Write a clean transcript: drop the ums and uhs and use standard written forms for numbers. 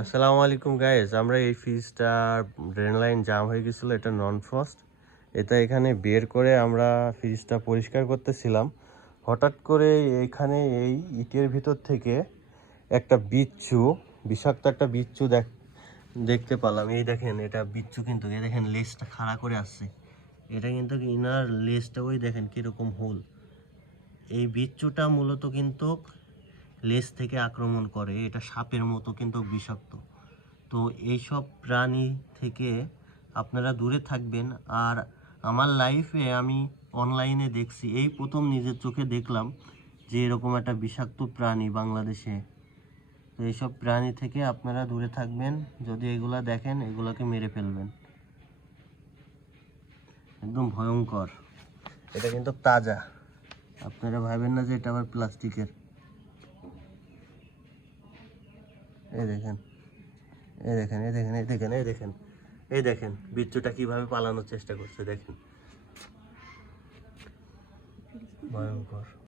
আসসালামু আলাইকুম গাইস, আমরা এই ফ্রিজটা ড্রেন লাইন জাম হয়ে গেছিলো, এটা নন ফ্রস্ট। এটা এখানে বের করে আমরা ফ্রিজটা পরিষ্কার করতেছিলাম। হঠাৎ করে এখানে এই ইটের ভিতর থেকে একটা বিচ্ছু, বিষাক্ত একটা বিচ্ছু দেখতে পেলাম। এই দেখেন, এটা বিচ্ছু কিন্তু, এই দেখেন লেজটা খাড়া করে আসছে। এটা কিন্তু ইনার লেজটা ওই দেখেন কিরকম হোল। এই বিচ্ছুটা মূলত কিন্তু লেজ থেকে আক্রমণ করে, এটা সাপের মতো কিন্তু বিষাক্ত। তো এইসব প্রাণী থেকে আপনারা দূরে থাকবেন। আর আমার লাইফে আমি অনলাইনে দেখছি, এই প্রথম নিজের চোখে দেখলাম যে এরকম একটা বিষাক্ত প্রাণী বাংলাদেশে। তো এইসব প্রাণী থেকে আপনারা দূরে থাকবেন। যদি এগুলা দেখেন, এগুলোকে মেরে ফেলবেন, একদম ভয়ঙ্কর। এটা কিন্তু তাজা, আপনারা ভাবেন না যে এটা আবার প্লাস্টিকের। এই দেখেন, এই দেখেন, এই দেখেন, এই দেখেন, এই দেখেন, এই দেখেন বিচ্ছুটা কিভাবে পালানোর চেষ্টা করছে, দেখেন, ভয়ঙ্কর।